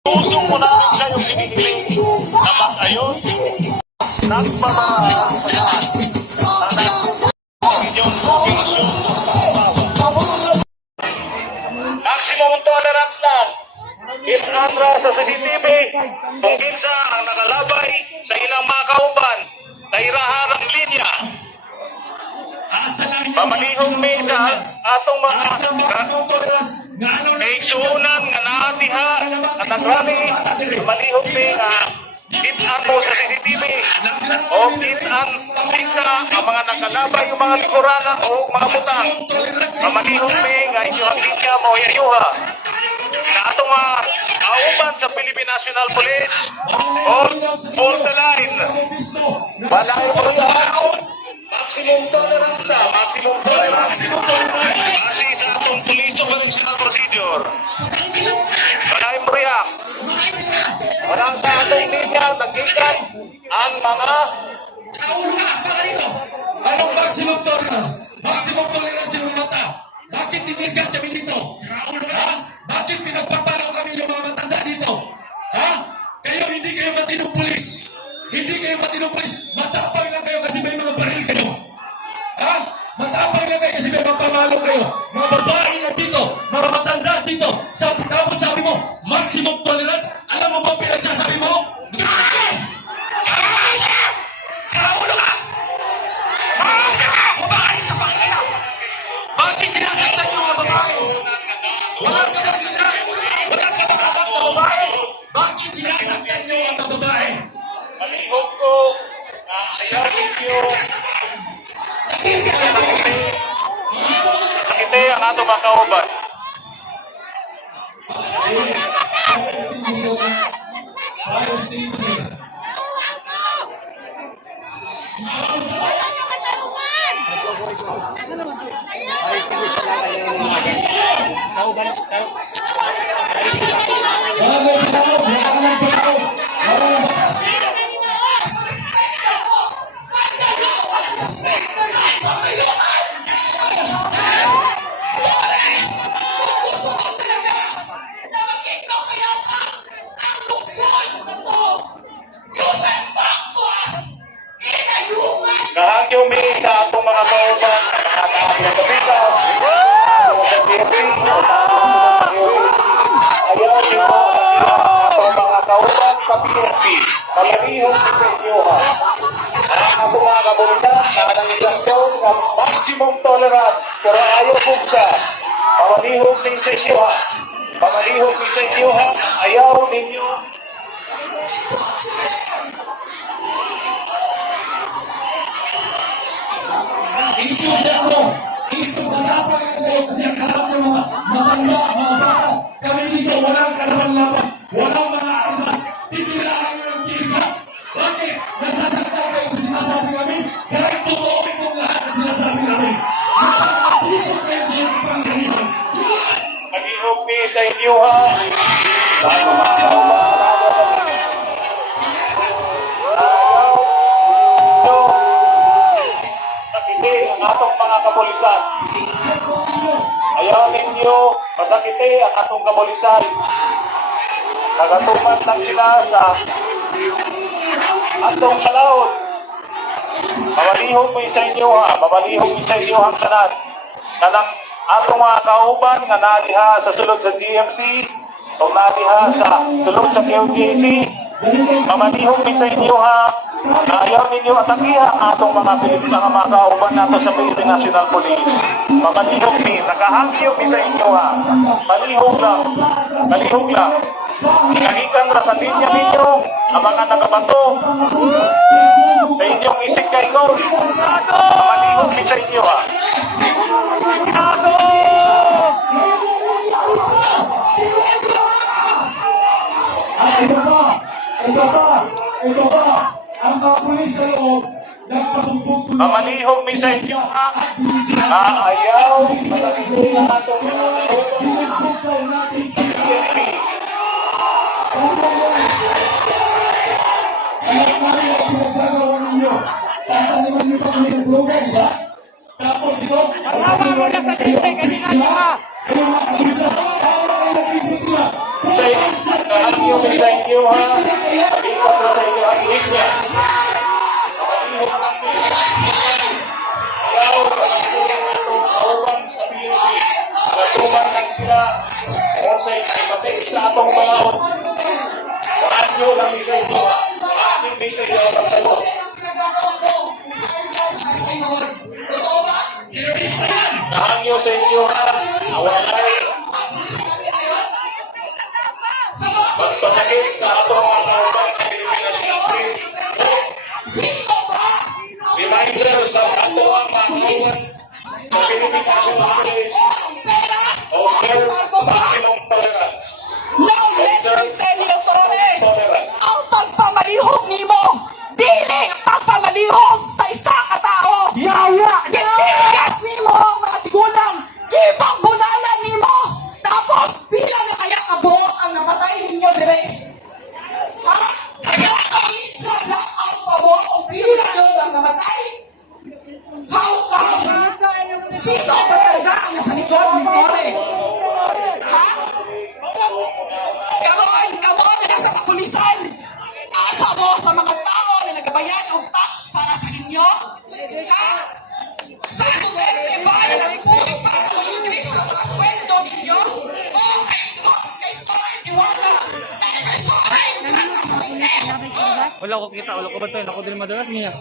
Puso mo namin kayong hinihiling na mag-ayos ng pamahalaan sa lahat. Inyong maximum tolerance lang. Ipanra sa CCTV kung kinsa ang nakalabay sa ilang mga kauban na iraharang linya. Pamanihong may sa atong mga kaigsuunan nga naatiha at nagrami. Pamanihong may nga kitaan mo sa CCTV o kitaan tingka ang mga nakalabay yung mga likurana o mga butang. Pamanihong may nga inyong linya mo yayuha na atong mga kauban sa Philippine National Police hold the line. Wala yung maximum tolerance na, maximum tolerance. Base sa atong police operational procedure. Wala yung react. Wala sa atong linya, nagkikan ang mga anong maximum tolerance? Maximum tolerance yung mata. Bakit tinirgas kami dito? Ha? Bakit pinagpapalaw kami yung mga matanda dito? Ha? Kayo hindi kayo matinong pulis. Hindi kayo matinong pulis. Matapang lang kayo kasi may mga baril kayo. Ha? Matapang lang kayo kasi may mapamalo kayo. Mga babae na dito, mga matanda dito. Tapos sabi mo, maximum tolerance. Alam mo ba pinagsasabi mo? Bakit sinasaktan yung mga babae? Wala ka bang gina? Wala ka bang anak na babae? Bakit sinasaktan yung mga babae? malihog ko na ayaw ninyo sakite ang ato mga kauban. Kahangyo mi sa atong mga kauban, mga kaaglang kapitas, sa PNP, ayaw nyo atong mga kauban sa PNP, pamalihong depenyoha. Ang atong mga kabulisan, na nangisasyon ng maximum tolerance, pero ayaw bugsa, pamalihong sa insenyoha. Pamalihong sa insenyoha, ayaw ninyo Isugyan mo! Matapang na kayo kasi ang harap ng mga matanda, mga bata. Kami dito walang kalaban-laban, walang mga armas. Titiraan nyo ng tirgas. Bakit? Nasasaktan kayo sa sinasabi namin? Kahit totoo itong lahat na sinasabi namin. Napang-abuso kayo sa inyong pangganihan. Nag-ihog mi sa inyo ha. Dahil mga kauban ang atong mga kapulisan. Ayaw ninyo masakiti ang atong kapulisan. Nagatuman lang sila sa atong kalaod. Mamalihog mo sa inyo ha. Mamalihog mo sa inyo ang tanan. Kanang atong mga kauban nga naliha sa sulod sa GMC o naliha sa sulod sa QJC. Mamalihog mo sa inyo ha. Ayaw ninyo atakiha atong mga Pilipina nga mga kauban nato sa Philippine National Police. Mamalihog mi, nakahangyo mi sa inyo ha. Malihog lang. Malihog lang. Kagikan na sa linya ninyo ang mga nagabato sa inyong isig kay Gold. Mamalihog mi sa inyo ha. Ito ba? Ang mga pulis sa loob, nagpatumpong tulungan. Mamalihog mi sa inyo ha. Ayaw. Malalihog na ito. Pinagpuntaw natin sila. Alam namin ang pinagagawa ninyo. Tataliman niyo pa kami ng droga, di ba? Tapos ito, pagkakagawa na kayo ang biktima. Kayo mga kabisa, paano kayo naging biktima? Nakahanyo sa inyo ha. Pag-ikot na sa inyo ang linya. Nakalihok ng Ikaw, kauban sa PUC. Nagatuman lang sila. Konsay, ay matay sa atong mga Anyo lang isa ito ha. Aking bisa ito ang sagot. Nakahanyo sa inyo ha. Awalay. Magpasakit sa atong mga kauban sa Pilipinas Country. Reminder sa ato ang mga kauban sa Pilipinas Country. Observe maximum tolerance. Now, let me tell you, Tore, ang pagpamalihog nimo, dili pagpamalihog sa isa ka tao. Gitigas nimo, mga tigulang, kibang bunalan nimo, tapos pila na kaya kabuot ang napatay ninyo dire. Ha? Kaya pangitsa na ang pabuot o pila doon ang namatay? How come? Sino ba talaga ang nasa likod ni Tore? Ha? Kamoy na nasa kapulisan. Asa mo sa mga tao na nagabayan og tax para sa inyo? Ha? Sa Duterte ba na nagpuli para mag-increase ang mga sweldo ninyo? O kay Torre Tiwana? Kay Torre Wala ko kita, wala ko ba tayo? Ako din madalas niya.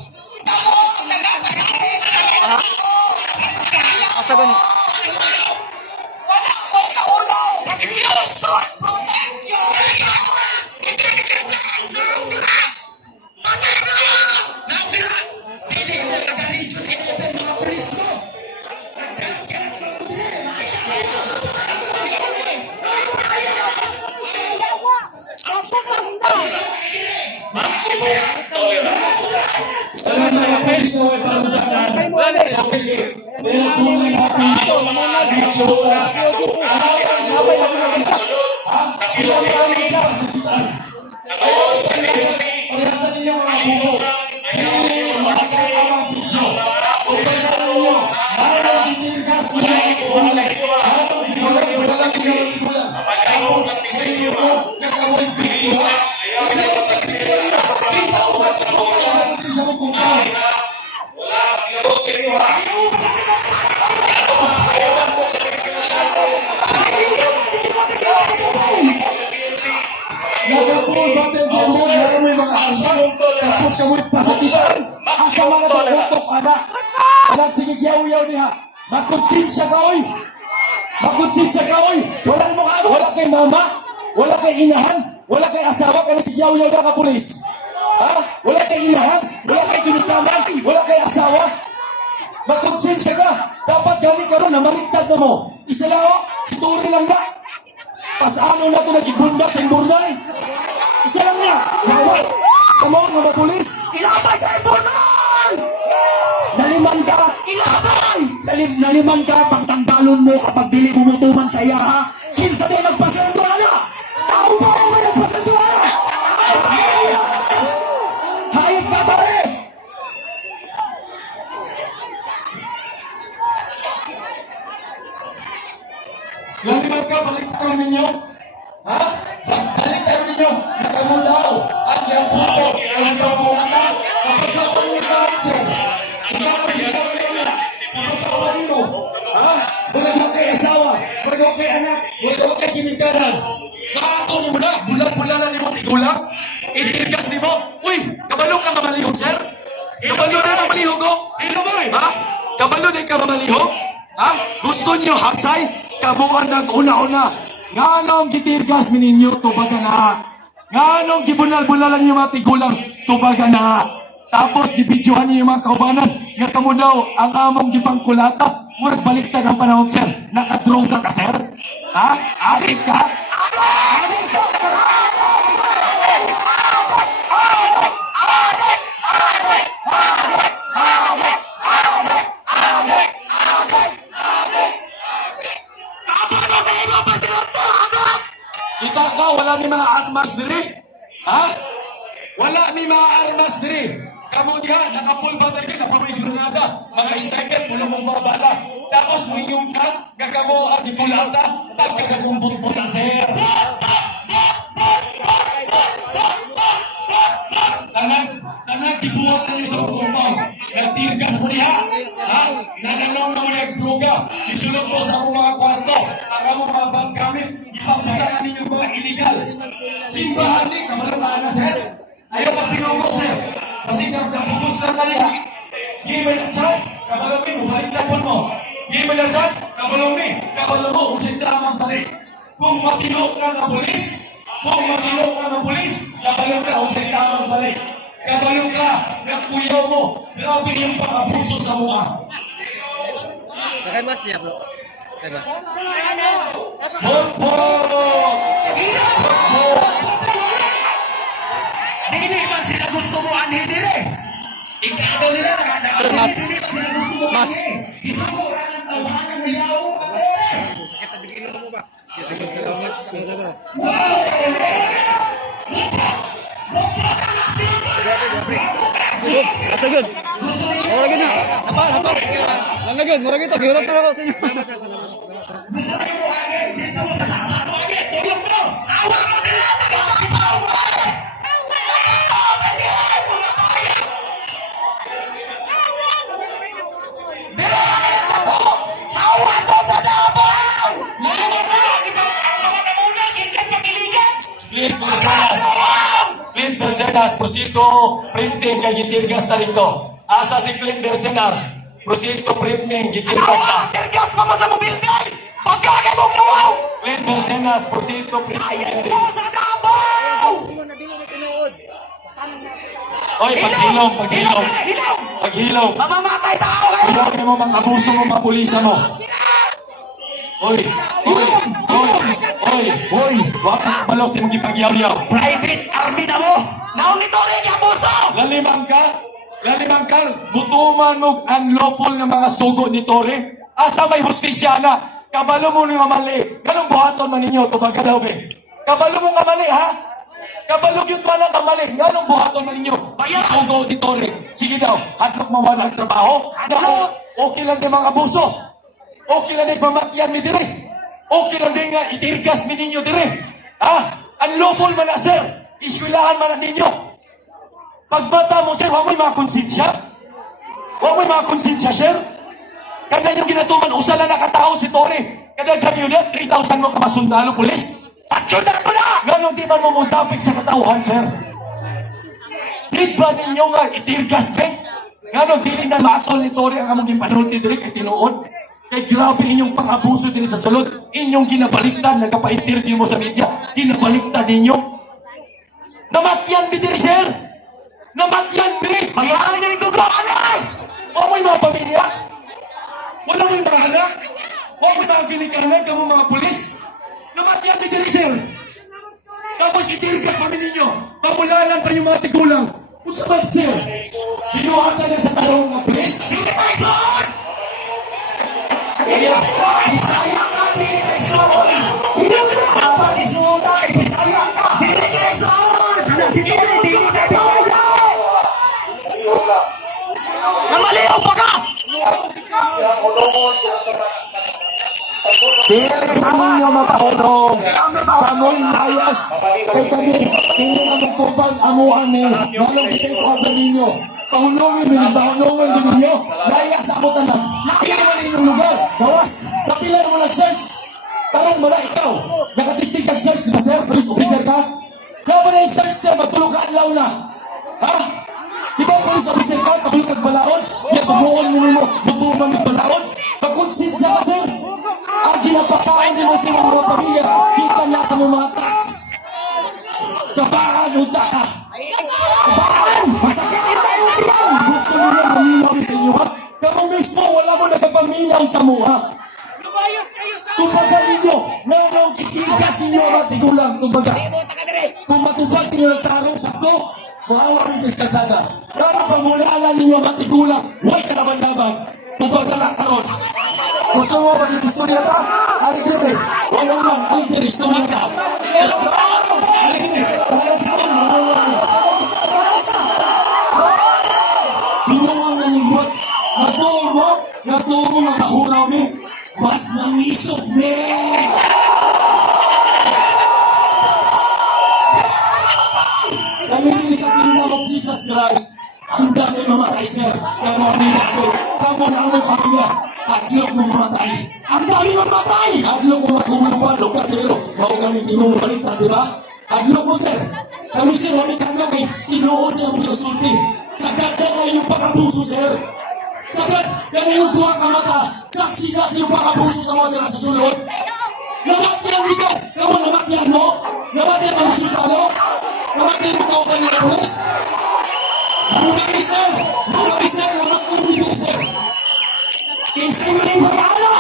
Kamo ang nagpapasakit sa mga tao. Asa ba niya? Wala ko kauno. You should protect your people. Maximum tolerance. Talagang mga pulis na may parutangan. Sabi, meron tunay na piso sa mga diktatura. Sila ang kami sa kasitan. Pagkasan ninyo mga bubo. Hindi makakaya ang piso. Pagkasan ninyo, parang titirgas nila ang buhay. Parang tigulang nila ang tigulang. Tapos, hindi mo nakamoy piktura. Sa mga kumpay. Wala ang laro sa inyo ha. Nagapul battle bombo na may mga armas. Tapos kamoy pasatipan. Asa mga tagotok anak. Anak sige yaw-yaw niya. Makutsinsya ka oy. Makutsinsya ka oy. Walang mga ano. Wala kay mama. Wala kay inahan. Wala kay asawa. Kaya sige yaw-yaw na ka pulis. Ha? Wala kay inahan. Wala kay ginikaman. Wala kay asawa. Makutsinsya ka. Dapat gani ka ron na maligtad na mo. Isa lang o. Si Turi lang na. Pasano na ito nagibunda sa imburnal? Isa lang na! Come on, mga pulis! Ilaban sa imburnal! Naliman ka! Ilaban! Naliman ka, pagtanggalon mo kapag dili bumutuman sa iya, ha? Kinsa mo nagpasentuala! Tao mo ang nagpasentuala! Hayop ka, Tore! Naliman ka, baliktaron ninyo! Ha? Baliktaron ninyo! Nakamudaw! At yung puso! Ang kamudaw! Kapag ako yung cancer! Ikaw ang ikaw nila! Pagkawa nyo! Ha? Wala ko kay asawa! Wala ko kay anak! Wala ko kay kinikaran! Nakato ni mo na! Bulang-bulalan ni mo tigulang! Itirgas ni mo! Uy! Kabalo ka mamalihog, sir? Kabalo na mamalihog, oh! Ha? Kabalo na ka mamalihog? Ha? Gusto nyo haksay? Kabuan ng una-una. Nga anong gitirgas mininyo, tubaga na. Nga anong gibunal-bulalan yung mga tigulang, tubaga na. Tapos gibidyohan niyo yung mga kaubanan. Nga kamo daw, ang among gipangkulata. Murag baliktad ang panahon, sir. Nakadroga ka, sir. Ha? Arit ka? Arit ka? Kita ka, wala may mga armas diri. Ha? Wala may mga armas diri. Kamu diha, nakapul ba tayo, napamoy granada, mga sniper, puno mong mga bala. Tapos mingyung ka, gagamo at ikulata, pagkagagumbot mo na, sir. Tanang gibuhat na niyo sa compound. Nagtirgas mo niya. Ha? Nananong na mo niya droga. Isulog po sa akong mga kwarto. Ang among mga bank gamit. Ipagpatangan ninyo mga illegal. Simbahan ni, kamalumaan na sir. Ayaw pa pinugos sir. Kasi kapugos lang na niya. Give me a chance. Kamalumi mo, balik na po mo. Give me a chance. Kamalumi. Kamalumi mo, usit lamang balik. Kung matilok ka ng polis, kabalong ka, usit lamang balik. Kabalong ka, nakuyaw mo. Grabe yung pang-abuso sa mukha. Kay Mas niya, bro. Kay Mas. Bobo! Hindi man sila gusto mo anhin dire. Ikaw nila nakadaan. Mas. Hindi man sila gusto mo Mas. anhin. Isura ng tawanan ng yaw. Asa good. Mura good na. Napa. Lang good. Mura good to. Hirot na ako sa inyo. Tawan mo sa Davao! Clint Bersenas, prosito printing kay gitirgas na rito. Asa si Clint Bersenas, prosito printing gitirgas na. Tergas pa mo sa mobility! Pagkakay mong buwaw! Clint Bersenas, prosito printing. Mo sa Davao! Oy, paghilom. Paghilom. Mamamatay tao kayo! Hilawin mo mga abuso mo, mga pulisa mo. Oy! Huwag kang kabalo sa mga ipagyaw-yaw. Private army na mo! Naong ito rin kapuso! Lalimang ka, butuman mo unlawful ng mga sugo ni Tore. Asa may hustisya na? Kabalo mo nga mali. Ganong buhaton man ninyo, tubaga daw, be. Kabalo mo nga mali, ha? Kabalo yun pa lang ka mali. Ganong buhaton man ninyo? Sugo ni Tore. Sige daw, hatlok mo ba ng trabaho? Naku, okay lang yung mga abuso. Okay lang yung pamakyan mi dire. Okay lang din nga itirgas mi ninyo dire. Ha? Unlawful man na, sir. Iswilahan man na ninyo. Pagbata mo, sir, huwag mo yung mga konsensya. Huwag mo yung mga konsensya, sir. Kada yung ginatuman, usala na katao si Tore. Kada kami yun, 3,000 mo kamasundalo, pulis. Patsyonan mo na! Ganon di man mo mundapig sa katauhan, sir. Di ba ninyo nga itirgas, Ben? Ganon, di rin na matol ni Tore ang among ginpanulti dire kay tinuod. Kay grabe inyong pang-abuso din sa sulod. Inyong ginabaliktad, nagkapa-interview mo sa media. Ginabaliktad ninyo. Namatyan mi dire, sir. Namatyan mi. Pagyakan niyo yung dugaan ay! O may mga pamilya? Wala mo yung mga anak? O may mga ginikanan ka mo mga pulis? Namatyan mi dire, sir. Tapos itirgas pa ninyo. Pamulalan pa yung mga tigulang. Usabat, sir. Binuhatan na sa tarong mga pulis. Hindi pa ison! Bisaya ka, hindi ka ison! Hindi ka ison! Bisaya ka, hindi ka ison! Hindi ka bisaya! Namaliw pa ka! Dili ninyo makahulong. Kamoy layas. Kay kami, hindi na magtubag amuhan ni. Ganong kita i-cover ninyo. Pahulungin din ninyo. Layas sa amo tanan. Hindi naman inyong lugar. Gawas. Kapilan mo nag-search. Tarong mo na ikaw. Nakatistig kag-search, di ba sir? Police officer ka? Kaya mo na yung-search sir, magtulong ka adlaw na. Ha? Di ba police officer ka? Kabulong kag balaod? Yes, subuon mo nimo. Mutuman ng balaod. Pagkonsensya ka sir. Ang ginapakain mo sa mga pamilya, di ka na sa mga tax. Kabaan uta ka. Kabaan! Masakit tayo yan! Gusto mo yan maminaw sa inyo ha? Kamu mismo, wala mo nagpapaminaw sa muha. Tubaga ninyo, nanong itigas ninyo ang tigulang. Tubaga. Kung matubag ninyo ng tarong sakto, maawa ninyo sa kasada. Pero pamulalan ninyo ang tigulang, huwag ka naman-laban. Tubaga lang karon. Gusto mo maging istorya ka? Alik dire. Walang lang, alik dire, istorya ka. Alik dire. Walang sakon, walang lang. Binawang ng iwat. Natuo mo makahuraw mi. Mas nangisot mi. Kami din sa Kingdom of Jesus Christ. Ang dami mamatay, sir. Kaya mga nilakot. Kamo na aming pamilya. Atlok mo mamatay. Ang dami mamatay! Atlok mo magkumupan, lokatero. Mau kami tinumalik na, di ba? Atlok mo, sir. Kami, sir, wali katlok eh. Tinuod niya mo yung sulti. Sagad na nga yung pakabuso, sir. Sagad, yan yung tuwa ka mata. Saksi kasi yung pakabuso sa mga nila sa sulod. Namatyan mo, sir. Kamu namatyan mo? Namatyan mo sultano? Namatyan mo kaupan ng pulis? Kami, sir. Kami, sir. Namatyan mo, sir. Kinsay mo na yung magkala!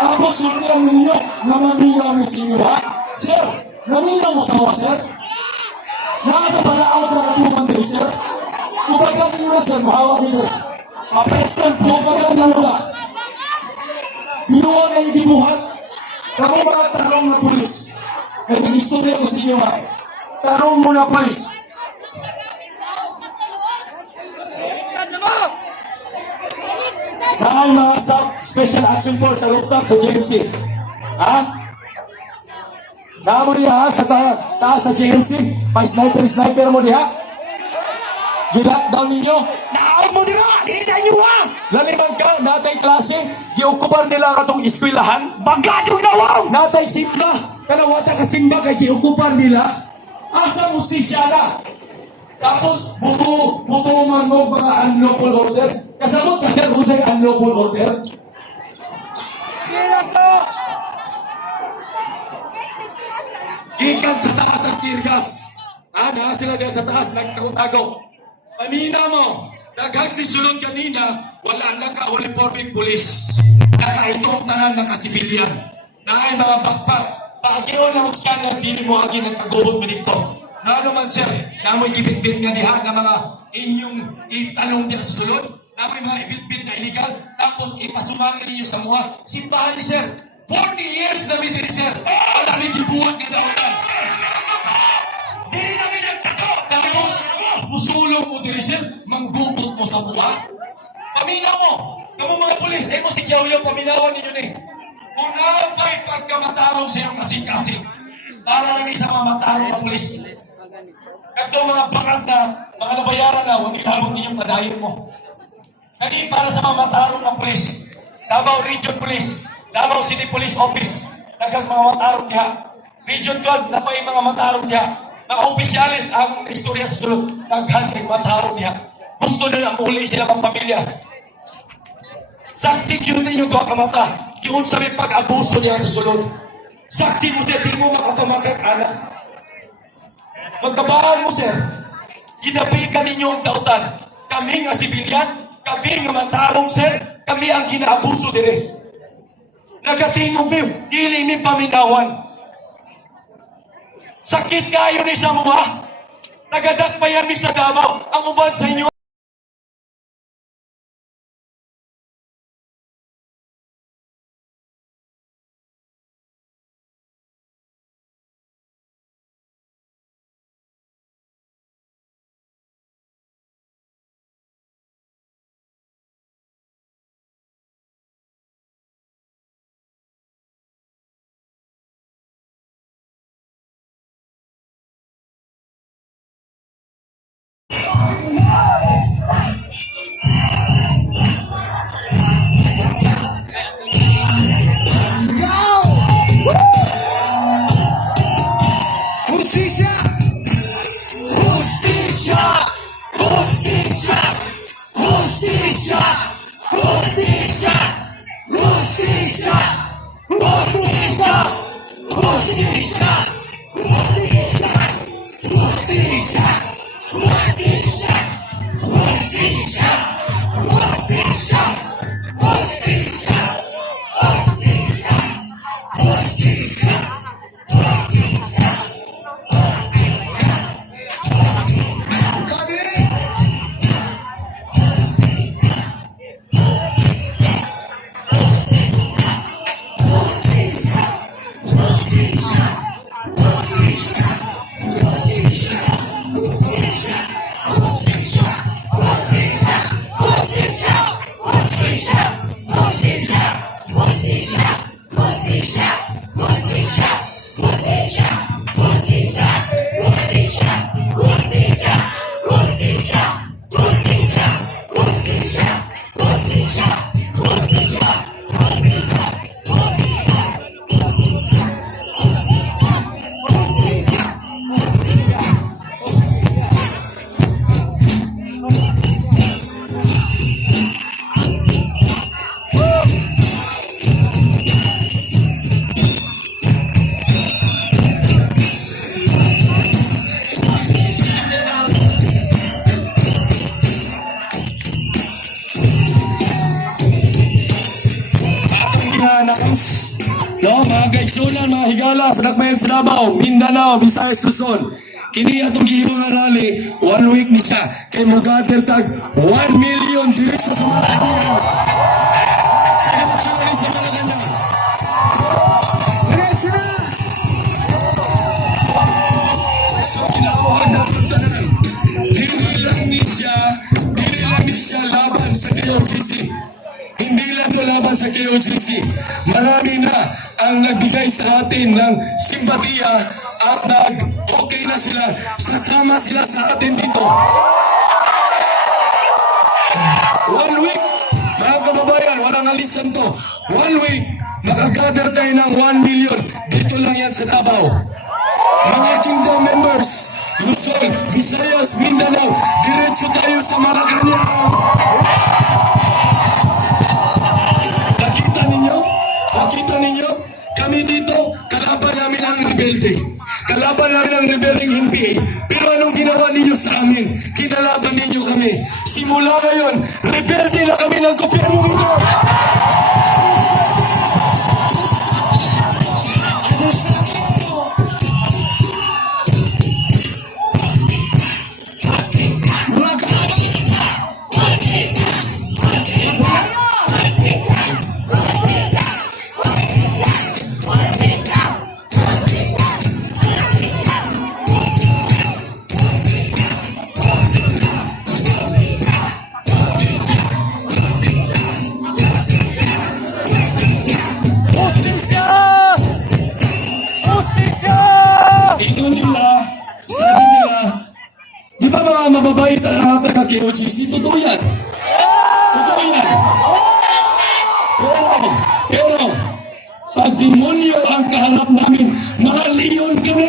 Tapos, sultihan mo ninyo, namamiyaw mo sa inyo, ha? Sir, naminaw mo sa mga, sir? Nakakapalaot na katuman din, sir? Kupagkat ninyo na, sir, mahawak ninyo. Mapestan, kupagkat ninyo na. Minuwan na yung dibuhat. Kamu mga tarong na pulis. Kaya istorya ko sa inyo, ha? Tarong mo na, pulis. Ay, mga Special Action Force sa rooftop sa JMC. Ha? Namo niya sa taas sa JMC. Pa-sniper mo diha. Lockdown ninyo. Naaw mo nila! Hindi nyo wow! Lalimang ka, natay klase. Giokupar nila katong eskwelahan. Bagado na wow! Natay simba. Kalawata ka simba kay giokupar nila. Asa mo siya na? Tapos, buto man mo mga unlawful order. Kasabot ka sir, usay unlawful order. Ikan sa taas ang tirgas. Na sila dyan sa taas, nagtago-tago. Kanina mo, naghagdi sulod kanina, wala wala forming police. Nakaitong tanan ng kasibilyan. Naay mga bakpak. Pag-iwan na mag-scanner, di mo agin nagkagubot manito. Ano man sir, namoy gibit-bit nga diha na mga inyong itanong diya sa sulod, namoy mga ibit-bit na illegal, tapos ipasumangin ninyo sa mga simbahan ni sir. 40 years na may diri sir, wala rin gibuhat nga daotan. Diri namin nagtako, tapos musulong mo diri sir, manggubot mo sa buha. Paminaw mo, kamo mga pulis, mo si Kiyaw-Yaw, paminawan ninyo ni. Kung nabay pagkamatarong sa iyong kasing-kasing, para lang sa mga matarong na pulis. Ito mga bakag na, mga nabayaran na, huwag inabot ninyong padayon mo. Kani para sa mga matarong na pulis, Davao Region Police, Davao City Police Office, nagang mga matarong niya. Region 12, na pa yung mga matarong niya. Mga opisyalis, ang istorya sa sulod, naghan kay matarong niya. Gusto na lang muli sila mga pamilya. Saksi yun ninyo ko kamata, yun sa may pag-abuso niya sa sulod. Saksi mo sir, di mo makapamakat, anak. Magkabaan mo, sir. Ginabigan ninyo ang dautan. Kami nga sibilyan, kami nga matarong, sir. Kami ang ginaabuso dire. Nagatingong mi, dili mi paminawan. Sakit kayo ni sa mga. Nagadakpayan mi sa Davao. Ang uban sa inyo. Justisya! Justisya! Justisya! Justisya! Justisya! Justisya! Justisya! Justisya! Justisya! Justisya! Justisya! Justisya! Justisya! Justisya! Justisya! Justisya! Pangalawa, sa Dakmayan sa Davao, Mindanao, Visayas, Luzon. Kini atong gihimo nga rally, 1 week ni siya. Kay mag-gather tag 1 million direksyon sa Malacanang. Sa eleksyon ni sa Malacanang. So kinawag na puntanan. Dili lang ni siya laban sa KOGC. Hindi lang ito laban sa KOGC. Marami na ang nagbigay sa atin ng simpatiya at okay na sila. Sasama sila sa atin dito. 1 week, mga kababayan, walang alisan to. 1 week, makagather tayo ng 1 million. Dito lang yan sa Davao. Mga kingdom members, Luzon, Visayas, Mindanao, diretso tayo sa Malacanang. Nakita ninyo, kami dito, kalaban namin ang rebelde. Kalaban namin ang rebeldeng NPA. Pero anong ginawa ninyo sa amin? Kinalaban ninyo kami. Simula ngayon, rebelde na kami ng gobyerno nito. Sabi nila, di ba mga mababait ang taga-KOGC? Totoo yan. Totoo yan. Pero, pag demonyo ang kaharap namin, mga leon kami.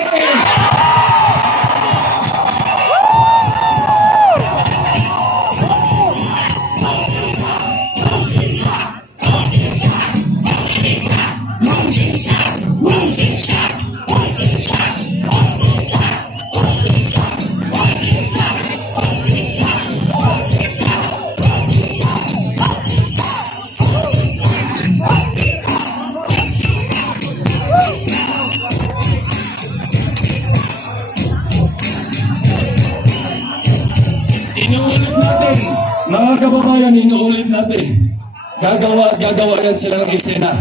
Inuulit natin, mga kababayan, inuulit natin. Gagawa yan sila ng eksena.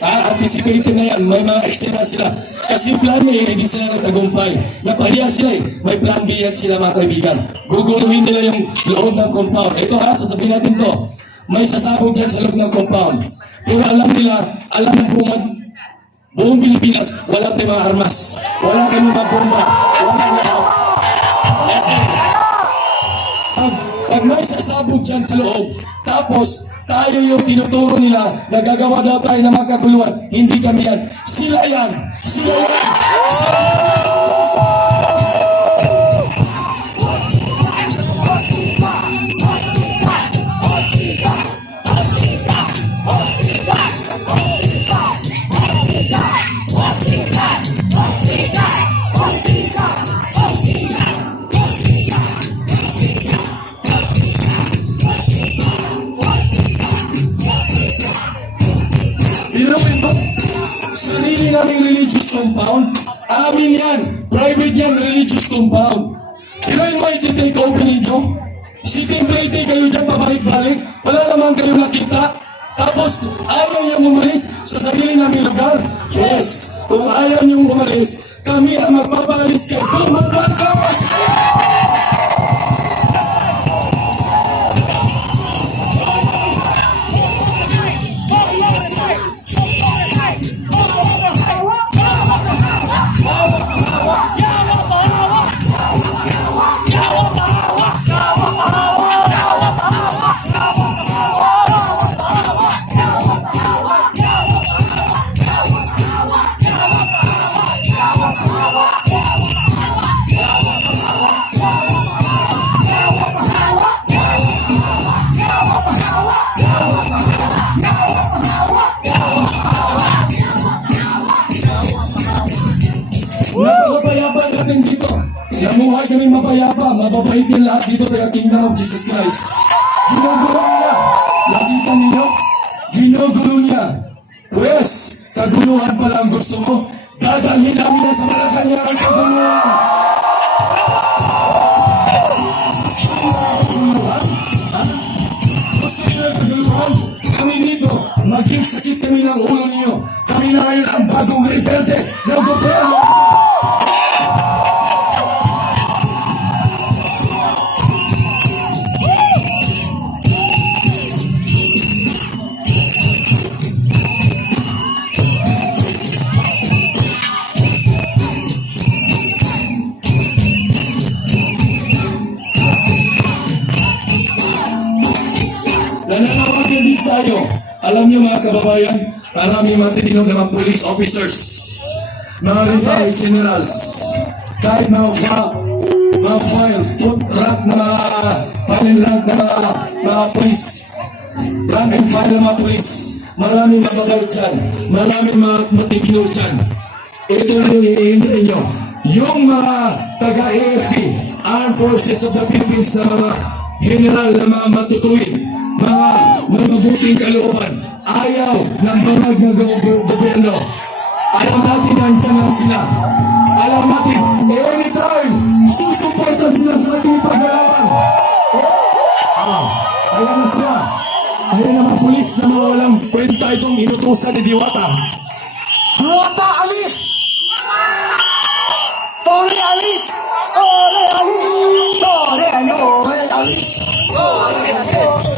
Anticipated na yan, may mga eksena sila. Kasi plan A, hindi sila nagtagumpay. Napahiya sila eh, may plan B yan sila mga kaibigan. Guguluhin nila yung loob ng compound. Ito sasabihin natin to. May sasabog dyan sa loob ng compound. Pero alam nila, alam ng buong Pilipinas, wala tayong mga armas. Wala kami mga bomba. Wala lahat. Pag may sasabog dyan sa loob, tapos tayo yung tinuturo nila na gagawa daw tayo ng mga kaguluhan, hindi kami yan. Sila yan! Sila yan! Sila yan! Sarili naming religious compound, amin yan, private yan, religious compound. Pero yung may take over ninyo, sitting pretty kayo dyan pabalik-balik, wala naman kayo nakita, tapos ayaw niyang umalis sa sarili naming lugar. Yes, kung ayaw niyong umalis, kami ang magpapalis kay Bongbong Marcos! Napakapayapa natin dito. Namuhay kami mapayapa. Mababait din lahat dito kaya Kingdom of Jesus Christ. Ginugulo niya. Nakita niyo? Ginugulo niya. Yes, kaguluhan pala ang gusto mo. Dadalhin namin yan sa Malacanang ang kaguluhan. Gusto niyo ang kaguluhan? Kami dito, maging sakit kami ng ulo niyo. Kami na ngayon ang bagong rebelde ng gobyerno. Nananawagan din tayo. Alam niyo mga kababayan, marami matitinog na mga police officers, mga retired generals, kahit mga file, foot rank na file rank na mga police, rank and file na mga police, maraming mabagay dyan, maraming mga matitinog dyan. Ito na yung hihintay nyo. Yung mga taga-AFP, Armed Forces of the Philippines na mga general na mga matutuwid, mga mabuting kalooban, ayaw ng banag na gobyerno. Alam natin nandiyan lang sila. Alam natin, anytime, susuportan sila sa ating paglalaban. Ayan na sila. Ayan na mga pulis na mga walang kwenta itong inutusan ni Diwata. Diwata, alis! Tore, alis! Tore, alis! Tore, ano? Tore, alis! Tore, alis!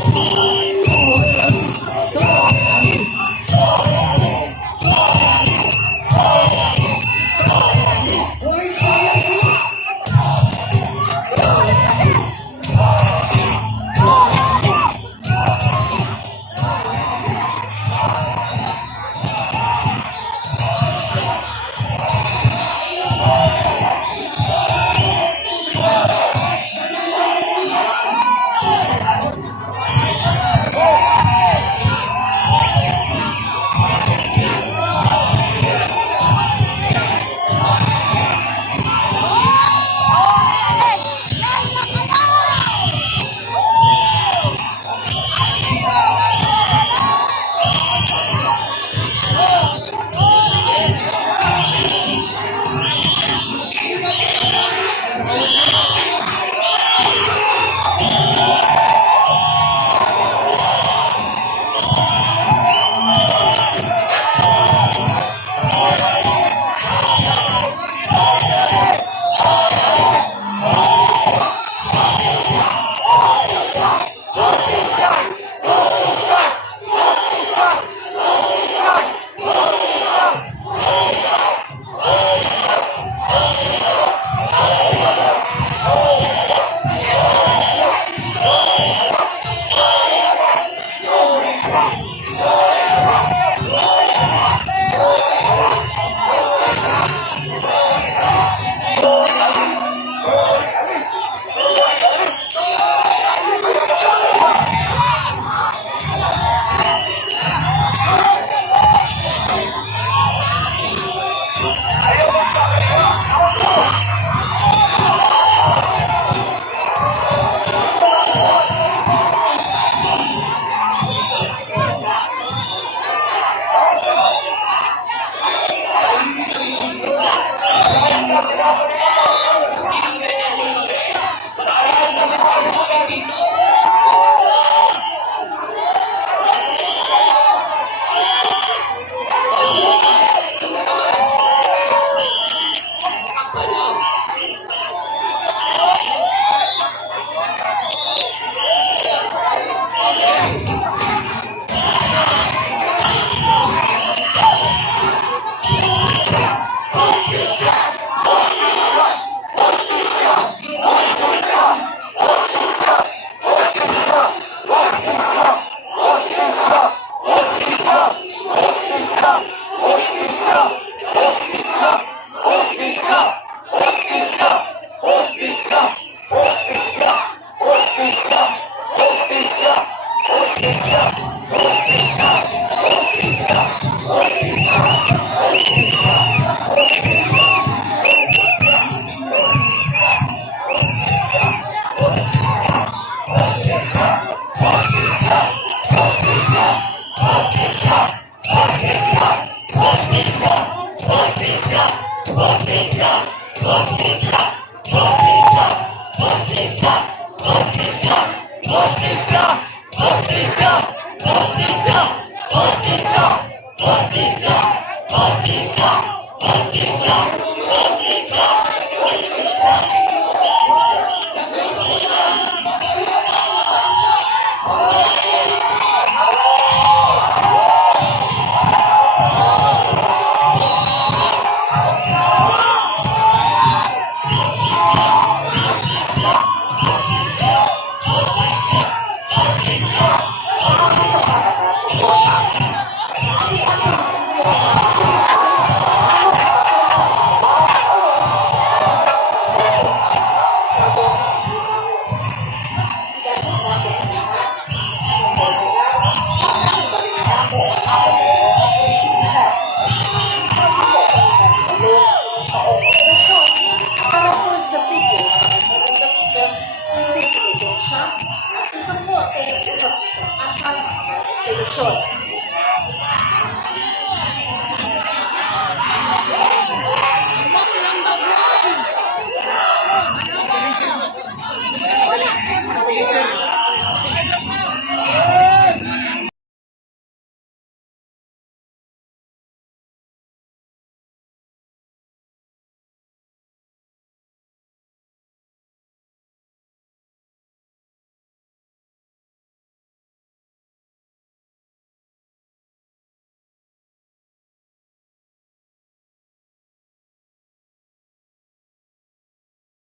action.